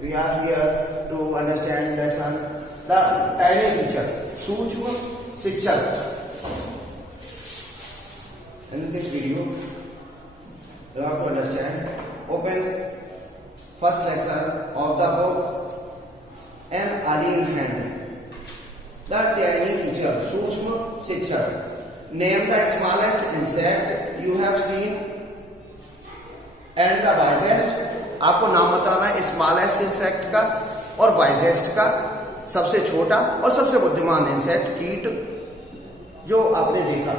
We are here to understand lesson the tiny teacher, सूक्ष्म शिक्षक. In this video, you have to understand. Open first lesson of the book An Alien Hand. The tiny teacher, सूक्ष्म शिक्षक. Name the smallest insect you have seen and the wisest. आपको नाम बताना है smallest insect का और wisest का, सबसे छोटा और सबसे बुद्धिमान इंसेक्ट कीट जो आपने देखा.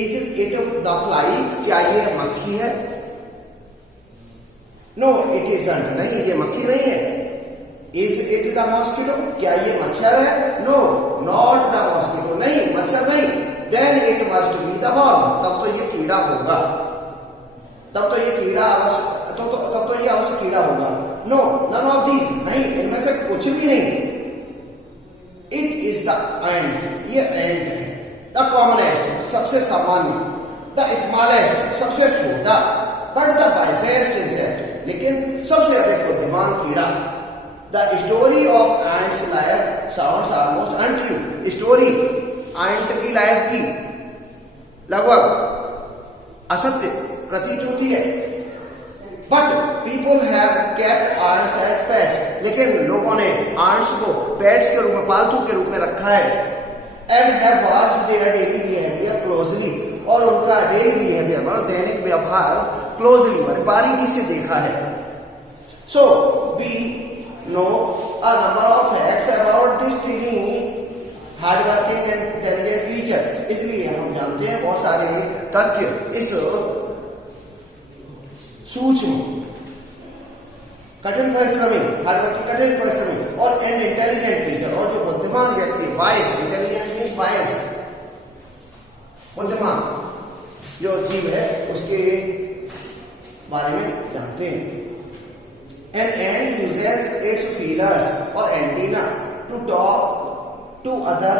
Is it the fly? क्या ये मक्खी है? No it isn't. नहीं, ये मक्खी नहीं है. Is it the mosquito? क्या ये मच्छर है? No not the mosquito. नहीं, मच्छर नहीं. Then it must be the worm. तब तो ये कीड़ा होगा. तब तो ये कीड़ा तब तो ये अवश्य कीड़ा होगा. No none of these. नहीं, इनमें से कुछ भी नहीं. It is the ant. ये एंट है. द कॉमनेस्ट, सबसे सामान्य. द स्मॉलेस्ट, सबसे छोटा. बट द वाइजेस्ट इंसेक्ट, लेकिन सबसे अधिक बुद्धिमान कीड़ा. The story of ants life sounds almost untrue. Story ant की लाइफ की लगभग असत्य प्रतीत होती है. But people have kept ants as pets. लेकिन लोगों ने आंट्स को पेट्स के रूप में, पालतू के रूप में रखा है. And have watched their daily behaviour closely. और उनका डेली बिहेवियर मतलब दैनिक व्यवहार क्लोजली मतलब बारीकी से देखा है. So we know a number of facts about this tiny hard working and intelligent teacher. इसलिए हम जानते हैं बहुत सारे तथ्य इस सूक्ष्म कठिन परिश्रमी, कठिन परिश्रमी और एंड इंटेलिजेंट टीचर, और जो बुद्धिमान व्यक्ति, वाइस, इंटेलिजेंट मीन्स वाइस, बुद्धिमान जो जीव है उसके बारे में जानते हैं. An ant uses its feelers और antenna to talk to other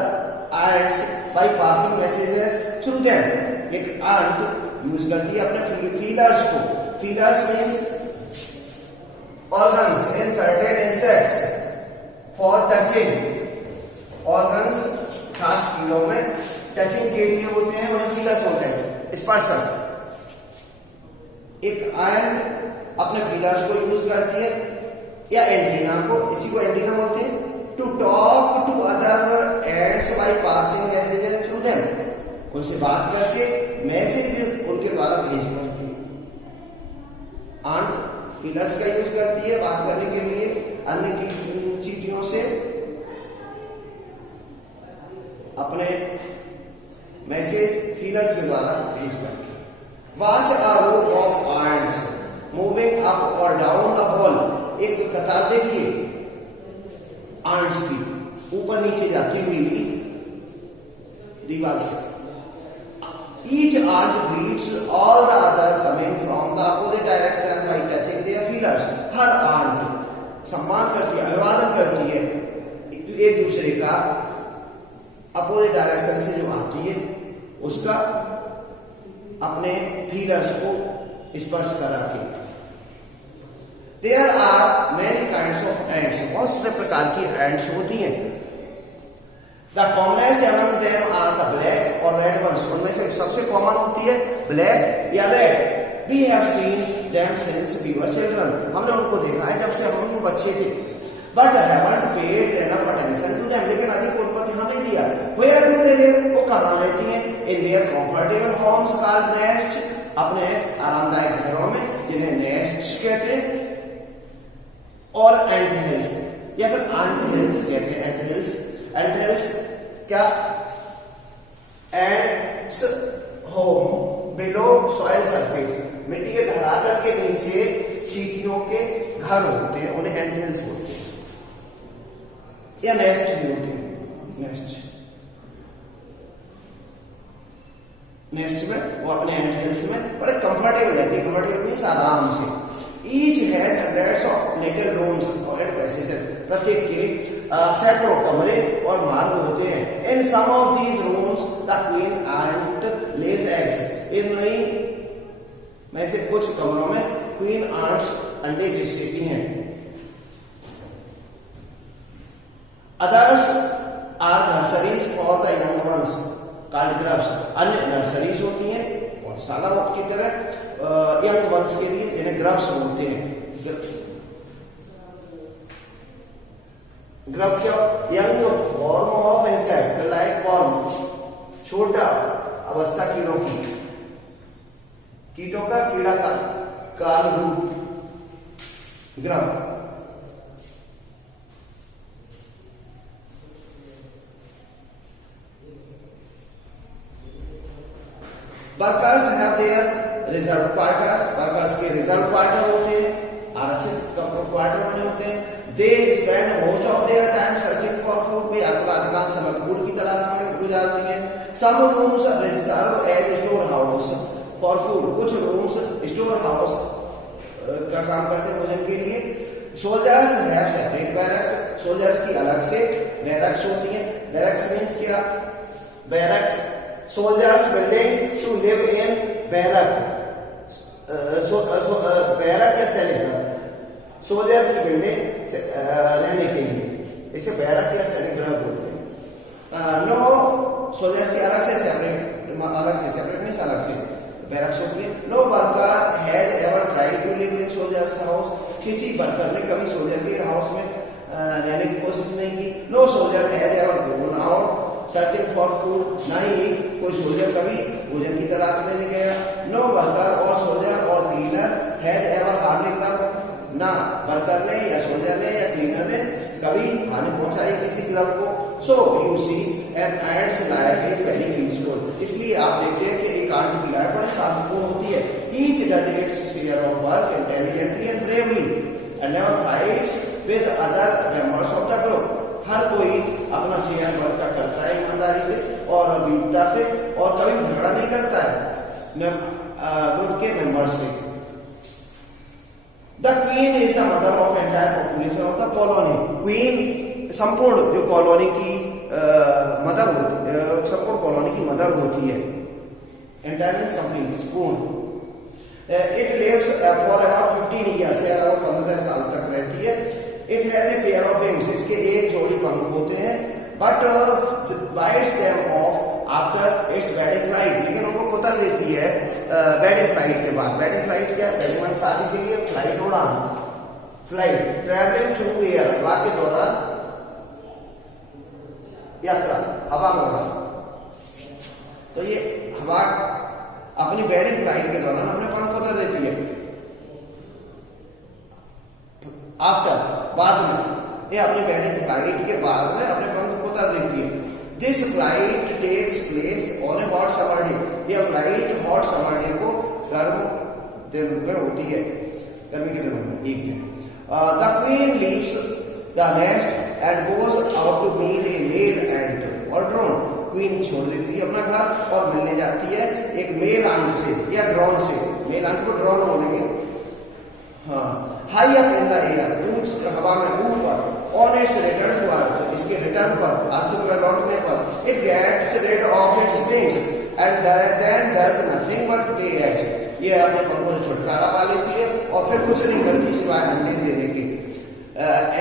ants by passing messages through them. एक एंट यूज करती है अपने फीलर्स को. Feelers means organs in certain insects for touching. Organs खास कीड़ों में टचिंग के लिए होते हैं, उन्हें फीलर्स होते हैं, स्पर्शन. एक एंट अपने फीलर्स को यूज करती है या एंटीना को, इसी को एंटीना बोलते हैं. To talk to other ants by passing messages through them. उनसे बात करके मैसेज उनके द्वारा भेजना. आंट फीलर्स का यूज करती है बात करने के लिए अन्य चीटियों से अपने मैसेज फीलर्स के द्वारा भेज पाएंगे. Watch a row of ants moving up और डाउन द हॉल. एक कतार देखिए एंट्स की ऊपर नीचे जाती हुई दीवार से. Each ant greets all the other coming from the opposite direction by touching their feelers. Her ant सम्मान करती है, अभिवादन करती है एक दूसरे का अपोजिट डायरेक्शन से जो आती है उसका अपने फीलर्स को स्पर्श करा के. There are many kinds of ants. बहुत सारे प्रकार की ants होती हैं. The commonest among them are the black or red ones. उनमें से सबसे कॉमन होती है ब्लैक या red. We have seen them since we were children. हमने उनको देखा है जब से हम बच्चे थे. But haven't paid enough attention to them. लेकिन अधिक उन पर ध्यान नहीं दिया. Where do they live? वो कहाँ रहती हैं? In their comfortable homes called nests. अपने आरामदायक घरों में जिन्हें nests कहते हैं, और ant hills या फिर ant hills कहते हैं. ant hills क्या? Ants home below soil surface. मिट्टी के धरातल के नीचे चींटियों के घर होते हैं, उन्हें एंट हिल्स बोलते हैं या नेस्ट भी होते हैं. नेस्ट में वो अपने एंट हिल्स में बड़े कंफर्टेबल रहते हैं. कंफर्टेबल मींस आराम से. Each has hundreds of little rooms and passages. प्रत्येक के सैकड़ों कमरे और मार्ग होते हैं. In some of these rooms, the queen ant lays eggs. इनमें से कुछ कमरों में क्वीन आंट्स अंडे देती हैं। Others are nurseries for the young ones called grubs. अन्य नर्सरीज होती हैं और साला की तरह यंग वंस के लिए जिन्हें ग्रब्स बोलते हैं। ग्रब क्या? Young form of insect like worm, छोटा अवस्था कीड़ों की, कीटों का कीड़ा का काल रूप grub. Workers have their reserve quarters. Workers के रिजर्व क्वार्टर होते हैं, आरक्षित क्वार्टर बने होते हैं। They spend most of their time searching for food. वे अपना अधिकांश समय फूड की तलाश में गुजारती हैं। Some rooms reserve as store house for food. कुछ रूम्स स्टोर हाउस का काम करते हैं भोजन के लिए। Soldiers have separate barracks. Soldiers की अलग से बैरक्स होती हैं। बैरक्स मींस क्या? Barracks soldiers building to live in barrack। Barrack या सैनिक सोल्जर की बिल्डिंग रहने के लिए इसे बैरक या सैनिक गृह बोलते हैं। नो सोल्जर्स की अलग से सेपरेट मींस अलग से बैरक्स होती है। No worker has ever tried to live in soldiers house. किसी वर्कर ने कभी सोल्जर के हाउस में रहने की कोशिश नहीं की। No soldier has ever gone out searching for food. नहीं कोई सोल्जर कभी भोजन की तलाश में नहीं गया। नो वर्कर और सोल्जर और cleaner has ever harmed grub. ना वर्कर ने या सोल्जर ने या क्लीनर ने कभी हानि पहुंचाई किसी ग्रब को। So you see an ant's life is very peaceful. इसलिए आप देखते हैं कि एक आंट की लाइफ बड़ी शांतिपूर्ण होती है। Each does its share of work intelligently and bravely and never fights with other members of the group. हर कोई अपना शेयर वर्क करता है ईमानदारी से और वीरता से और कभी झगड़ा नहीं करता है ग्रुप के मेंबर्स से। The queen is the mother of entire population of the colony. Queen संपूर्ण जो कॉलोनी की मदर होती है, संपूर्ण कॉलोनी की मदर होती है। एंटायर मींस कंप्लीट, पूर्ण। It lives for about 15 years, से अराउंड 15 साल तक रहती है। It has a pair of wings. इसके एक जोड़ी पंख होते हैं। But bites them off after its wedding flight. लेकिन उनको कुतर लेती है बेडिंग फ्लाइट के बाद। बेडिंग फ्लाइट क्या? बेडिंग मान शादी के लिए फ्लाइट उड़ान, फ्लाइट ट्रैवलिंग थ्रू एयर, हवा के दौरान यात्रा, हवा में उड़ान। तो ये हवा अपनी बेडिंग फ्लाइट के दौरान अपने पंख कुतर देती है। आफ्टर, बाद में, ये अपनी बेडिंग फ्लाइट के बाद में अपने पंख कुतर देती है। This flight takes place on a hot summer day. यह फ्लाइट हॉट समर डे को गर्म दिन में होती है, गर्मी के दिनों में एक दिन। The queen leaves the nest and goes out to meet a male ant और ड्रोन। क्वीन छोड़ देती है अपना घर और मिलने जाती है एक मेल आंट से या ड्रोन से। मेल आंट को ड्रोन बोलेंगे। हाँ, high up in the air, ऊंच हवा में ऊपर। On its return to earth, इसके रिटर्न पर, अर्थ में लौटने पर, it gets rid of its wings and then does nothing but lay eggs. ये अपने पंखों से छुटकारा पा लेती है और फिर कुछ नहीं करती सिवाय अंडे देने के।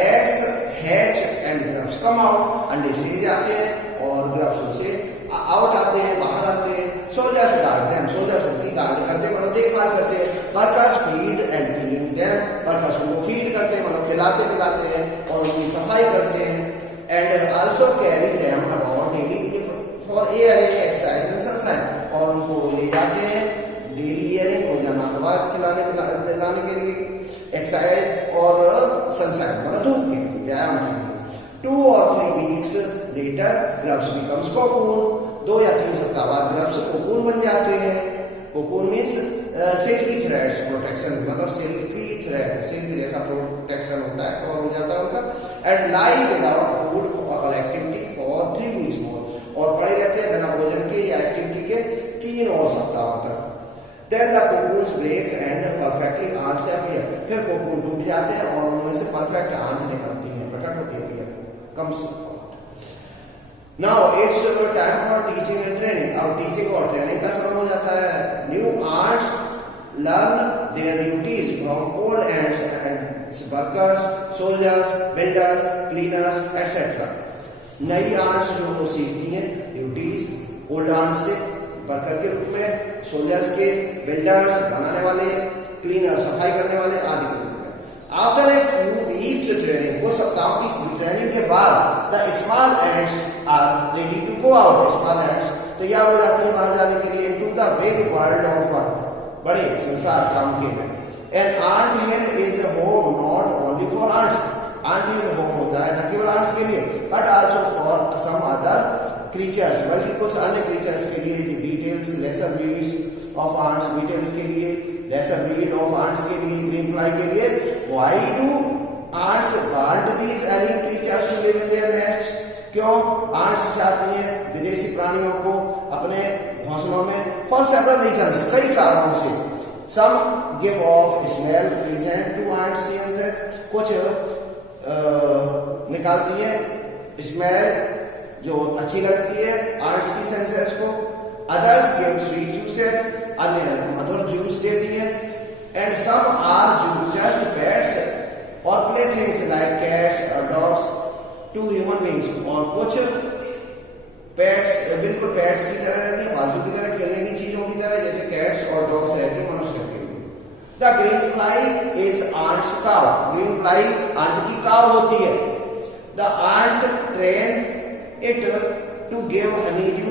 Eggs hatch and grubs come out. अंडे से जाते हैं और ग्रब्स से आउट आते हैं, बाहर आते हैं। सोल्जर्स गार्ड देम, सोल्जर्स उनकी गार्ड करते हैं, मतलब देखभाल करते हैं। Workers feed and clean them, workers उनको फीड करते हैं, मतलब खिलाते पिलाते हैं और उनकी सफाई करते हैं। And also carry them about daily for airing, exercise and sunshine. और उनको ले जाते हैं डेली एयरिंग, रोजाना हवा खिलाने पिलाने के लिए, एक्सरसाइज और सनशाइन मतलब धूप के लिए, व्यायाम के लिए। 2 or 3 weeks later grubs becomes cocoon। 2 या 3 सप्ताह बाद ग्रब्स कोकून बन जाते हैं। Cocoon means silky threads, protection मतलब सिल्की थ्रेड, सिल्क जैसा प्रोटेक्शन होता है और हो जाता है उनका। एंड लाई विदाउट फूड और एक्टिविटी फॉर 3 weeks more। और पड़े रहते हैं बिना भोजन के या एक्टिविटी के 3 और सप्ताह तक। Then the cocoons break and perfectly ants appear। फिर कोकून टूट जाते हैं और उनमें से परफेक्ट आंट निकलती है, प्रकट होती है। comes out। Now it's time for teaching and training। अब टीचिंग और ट्रेनिंग का समय हो जाता है। New arts learn their duties from old ants and workers, soldiers, builders, cleaners, etc. नई आर्ट्स जो सीखती हैं ड्यूटीज ओल्ड आर्ट्स से वर्कर के रूप में, सोल्जर्स के, बिल्डर्स बनाने वाले, क्लीनर सफाई करने वाले आदि के रूप में. After a few weeks training, वो सप्ताहों की ट्रेनिंग के बाद the small ants are ready to go out. Small ants तैयार हो जाती है बाहर जाने के लिए into the big world of work, बड़े संसार काम के में. An ant hill is a home not only for ants. Ant hill home होता है न केवल आंट्स के लिए but also for some other creatures, बल्कि कुछ अन्य क्रीचर्स के लिए. Beetles, lesser breeds of ants, beetles के लिए, लेसर ब्रीड ऑफ आंट्स के लिए, ग्रीन फ्लाई के लिए. Why do ants want these alien creatures to live in their nest? क्यों आंट्स चाहती हैं विदेशी प्राणियों को अपने घोंसलों में? फॉर सेवरल रीजंस, कई कारणों से. Some give off smell present to ants senses, कुछ निकालती है स्मेल जो अच्छी लगती है आंट्स की सेंसेस को. अदर्स गिव स्वीट जूसेस, अन्य मधुर जूस देती है. And some are just pets और प्ले थिंग्स लाइक कैट्स और डॉग्स टू ह्यूमन बींग्स. और कुछ पेट्स बिल्कुल पेट्स की तरह रहती है, पालतू की तरह, खेलने की चीजों की तरह, जैसे कैट्स और डॉग्स रहती है मनुष्य के लिए. The green fly is ants cow. Green fly ant की काउ होती है. The ant train it to give honeydew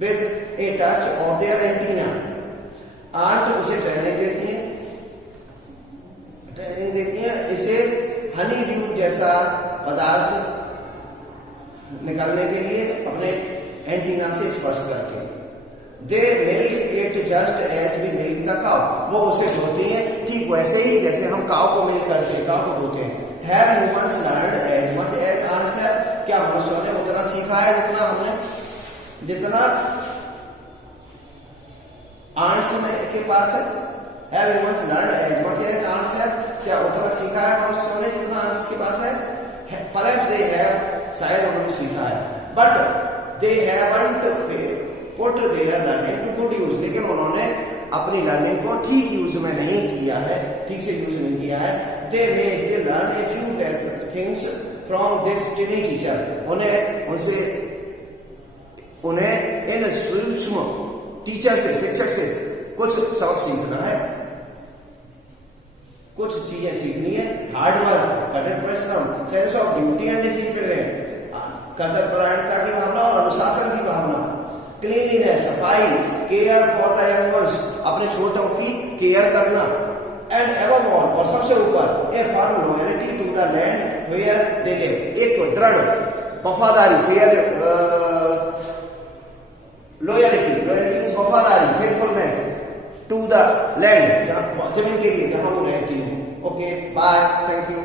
with a touch of their antenna. Ant उसे ट्रेनिंग देती है इसे हनी ड्यू जैसा पदार्थ निकालने के लिए अपने एंटीना से स्पर्श करके. They milk it just as we milk the cow. वो उसे धोती है ठीक वैसे ही जैसे हम काउ को मिल्क करते हैं, काउ को धोते हैं. Have humans learned as much as ants have? क्या मनुष्यों ने उतना सीखा है जितना आंट्स के पास है? Have humans learned as much as ants have? क्या उतना सीखा है मनुष्यों ने जितना आंट्स के पास है? परहैप्स दे हैव, शायद उन्होंने सीखा है. But they haven't put their learning to good use. लेकिन उन्होंने अपनी लर्निंग को ठीक यूज में नहीं किया है, ठीक से यूज नहीं किया है. They may still learn a few basic things from this tiny teacher. उन्हें इन सूक्ष्म टीचर से, शिक्षक से कुछ सबक सीखना है, कुछ चीजें सीखनी है. हार्ड वर्क, कठिन परिश्रम, sense of duty and discipline, कर्तव्यपरायणता की भावना और अनुशासन की भावना. क्लीनलीनेस, सफाई, care for the young ones, अपने छोटों की केयर करना. एंड एबव ऑल, और सबसे ऊपर, a firm loyalty to the land where they live. एक दृढ़ वफादारी, लॉयल्टी मींस वफादारी, फेथफुलनेस टू द लैंड, जमीन के लिए जहां वो रहती है. Okay, bye, thank you.